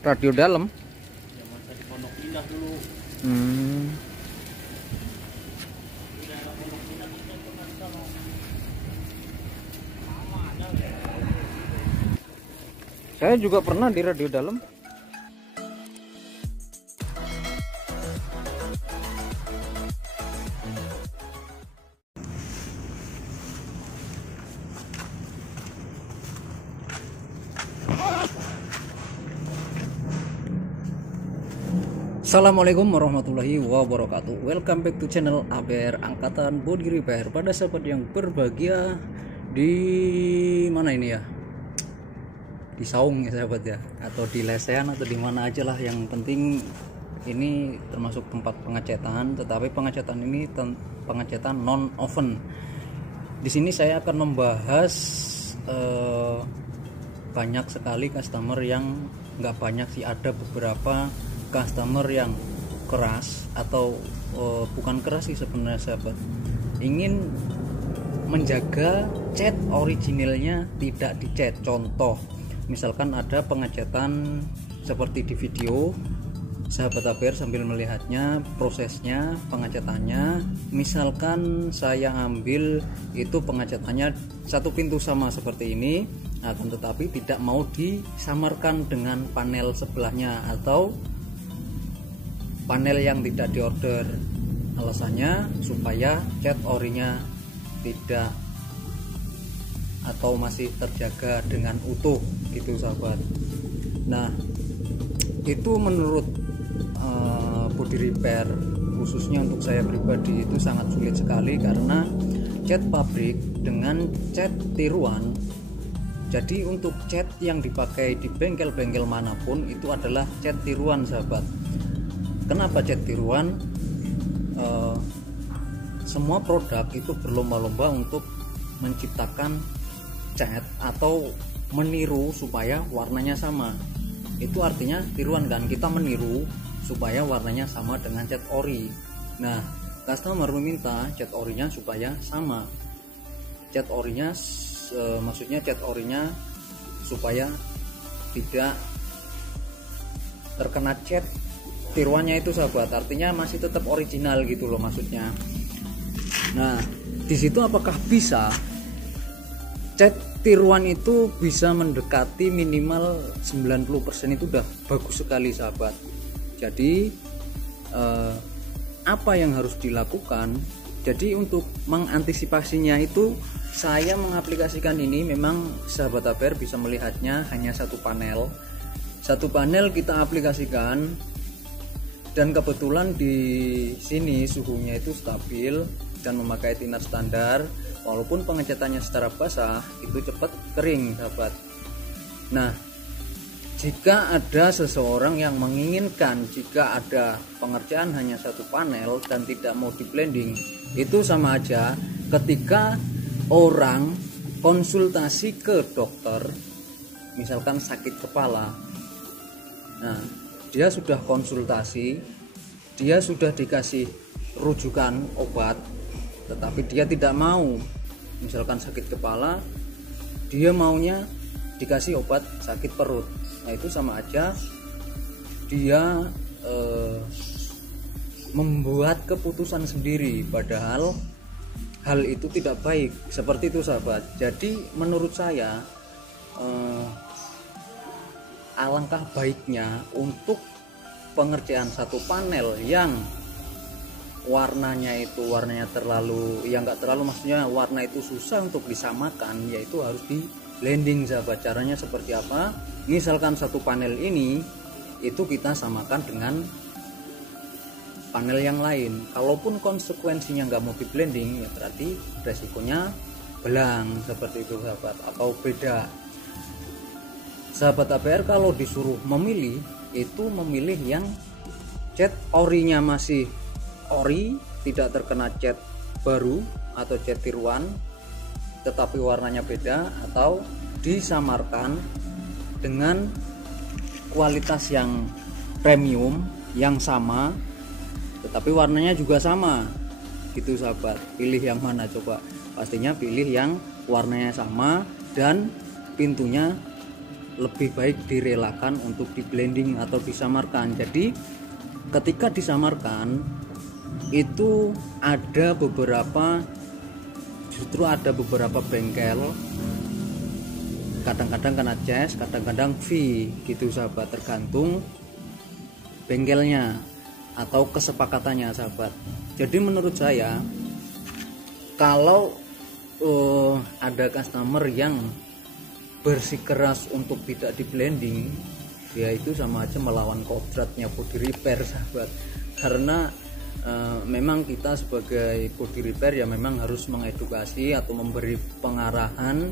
Radio dalam. Ya masa di Pondok Indah dulu. Hmm. Di daerah Pondok Indah kita pernah di sana. Lama ada. Saya juga pernah di radio dalam. Assalamualaikum warahmatullahi wabarakatuh. Welcome back to channel ABR Angkatan Body Repair. Pada sahabat yang berbahagia, di mana ini ya? Di Saung ya sahabat ya, atau di Lesean atau di mana aja lah. Yang penting ini termasuk tempat pengecetan, tetapi pengecetan ini pengecetan non oven. Di sini saya akan membahas banyak sekali customer yang nggak banyak sih, ada beberapa customer yang keras atau bukan keras sih sebenarnya sahabat, ingin menjaga cat originalnya tidak dicat. Contoh misalkan ada pengecetan seperti di video, sahabat ABR sambil melihatnya prosesnya pengecatannya. Misalkan saya ambil itu pengecatannya satu pintu sama seperti ini, akan tetapi tidak mau disamarkan dengan panel sebelahnya atau panel yang tidak diorder. Alasannya supaya cat orinya tidak atau masih terjaga dengan utuh gitu sahabat. Nah itu menurut body repair, khususnya untuk saya pribadi, itu sangat sulit sekali karena cat pabrik dengan cat tiruan. Jadi untuk cat yang dipakai di bengkel-bengkel manapun itu adalah cat tiruan sahabat. Kenapa cat tiruan? Semua produk itu berlomba-lomba untuk menciptakan cat atau meniru supaya warnanya sama. Itu artinya tiruan kan, kita meniru supaya warnanya sama dengan cat ori. Nah, customer meminta cat orinya supaya sama. Cat orinya maksudnya cat orinya supaya tidak terkena cat tiruannya itu sahabat, artinya masih tetap original gitu loh maksudnya. Nah di situ apakah bisa cat tiruan itu bisa mendekati minimal 90% itu udah bagus sekali sahabat. Jadi apa yang harus dilakukan? Jadi untuk mengantisipasinya itu saya mengaplikasikan ini. Memang sahabat ABR bisa melihatnya hanya satu panel kita aplikasikan. Dan kebetulan di sini suhunya itu stabil dan memakai thinner standar. Walaupun pengecatannya secara basah itu cepat kering sahabat. Nah jika ada seseorang yang menginginkan jika ada pengerjaan hanya satu panel dan tidak mau di blending, itu sama aja ketika orang konsultasi ke dokter, misalkan sakit kepala. Nah dia sudah konsultasi, dia sudah dikasih rujukan obat, tetapi dia tidak mau, misalkan sakit kepala, dia maunya dikasih obat sakit perut. Nah itu sama aja dia membuat keputusan sendiri, padahal hal itu tidak baik. Seperti itu sahabat. Jadi menurut saya alangkah baiknya untuk pengerjaan satu panel yang warnanya terlalu, ya nggak terlalu, maksudnya warna itu susah untuk disamakan, yaitu harus di blending sahabat. Caranya seperti apa? Misalkan satu panel ini itu kita samakan dengan panel yang lain. Kalaupun konsekuensinya nggak mau di blending, ya berarti resikonya belang seperti itu sahabat, atau beda. Sahabat ABR kalau disuruh memilih, itu memilih yang cat orinya masih ori, tidak terkena cat baru atau cat tiruan tetapi warnanya beda, atau disamarkan dengan kualitas yang premium yang sama tetapi warnanya juga sama gitu sahabat. Pilih yang mana coba? Pastinya pilih yang warnanya sama dan pintunya lebih baik direlakan untuk di blending atau disamarkan. Jadi ketika disamarkan itu justru ada beberapa bengkel, kadang-kadang kena cas, kadang-kadang fee gitu sahabat, tergantung bengkelnya atau kesepakatannya sahabat. Jadi menurut saya kalau ada customer yang bersikeras untuk tidak di blending, ya itu sama aja melawan kodratnya body repair sahabat. Karena memang kita sebagai body repair ya memang harus mengedukasi atau memberi pengarahan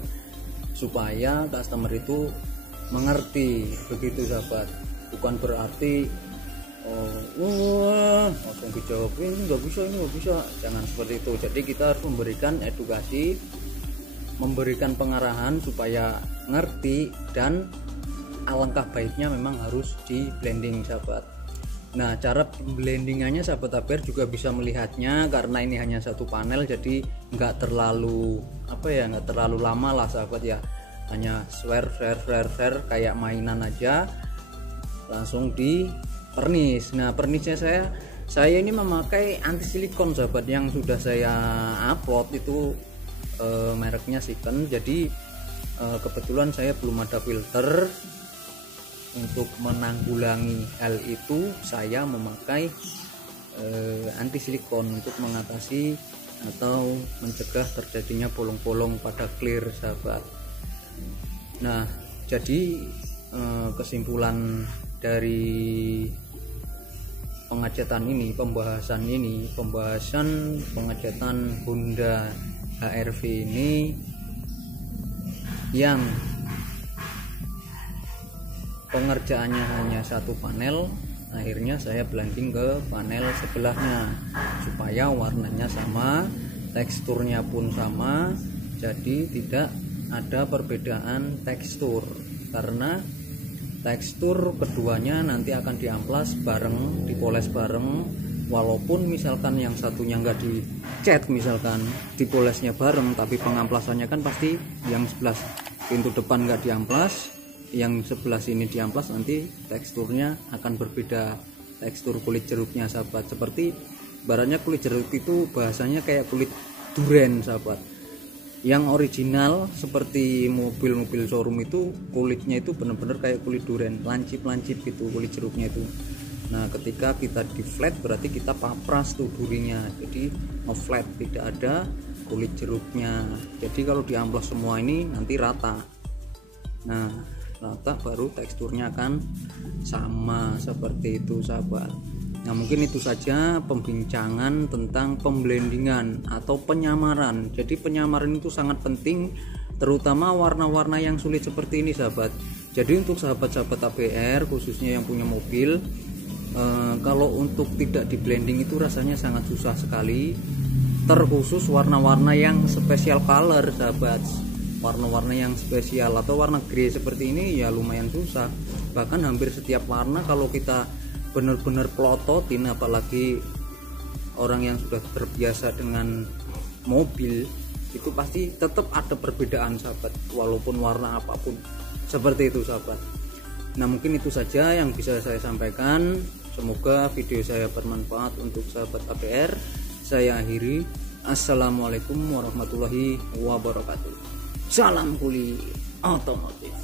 supaya customer itu mengerti, begitu sahabat. Bukan berarti langsung dijawab ini nggak bisa, jangan seperti itu. Jadi kita harus memberikan edukasi, memberikan pengarahan supaya ngerti, dan alangkah baiknya memang harus di blending sahabat. Nah, cara blendingannya sahabat APR juga bisa melihatnya, karena ini hanya satu panel jadi nggak terlalu lama lah sahabat ya, hanya share kayak mainan aja, langsung di pernis. Nah, pernisnya saya ini memakai anti silikon sahabat, yang sudah saya upload itu mereknya Siken. Jadi kebetulan saya belum ada filter. Untuk menanggulangi hal itu saya memakai anti silikon untuk mengatasi atau mencegah terjadinya bolong-bolong pada clear sahabat. Nah, jadi kesimpulan dari pembahasan pengecatan Honda HR-V ini yang pengerjaannya hanya satu panel, akhirnya saya blending ke panel sebelahnya supaya warnanya sama, teksturnya pun sama, jadi tidak ada perbedaan tekstur, karena tekstur keduanya nanti akan diamplas bareng, dipoles bareng. Walaupun misalkan yang satunya nggak dicat, misalkan dipolesnya bareng, tapi pengamplasannya kan pasti yang sebelah pintu depan nggak diamplas, yang sebelah sini diamplas, nanti teksturnya akan berbeda, tekstur kulit jeruknya sahabat. Seperti barannya kulit jeruk itu bahasanya kayak kulit duren sahabat. Yang original seperti mobil-mobil showroom itu kulitnya itu benar-benar kayak kulit duren, lancip-lancip gitu kulit jeruknya itu. Nah, ketika kita di flat berarti kita papras tuh durinya, jadi nge-flat, tidak ada kulit jeruknya. Jadi kalau diamplas semua ini nanti rata. Nah, rata baru teksturnya akan sama, seperti itu sahabat. Nah, mungkin itu saja pembincangan tentang pemblendingan atau penyamaran. Jadi penyamaran itu sangat penting, terutama warna-warna yang sulit seperti ini sahabat. Jadi untuk sahabat-sahabat APR khususnya yang punya mobil, kalau untuk tidak di blending itu rasanya sangat susah sekali, terkhusus warna-warna yang special color sahabat. Warna-warna yang spesial atau warna grey seperti ini ya lumayan susah. Bahkan hampir setiap warna kalau kita benar-benar pelototin, apalagi orang yang sudah terbiasa dengan mobil, itu pasti tetap ada perbedaan sahabat, walaupun warna apapun, seperti itu sahabat. Nah, mungkin itu saja yang bisa saya sampaikan. Semoga video saya bermanfaat untuk sahabat APR. Saya akhiri. Assalamualaikum warahmatullahi wabarakatuh. Salam kuli otomotif.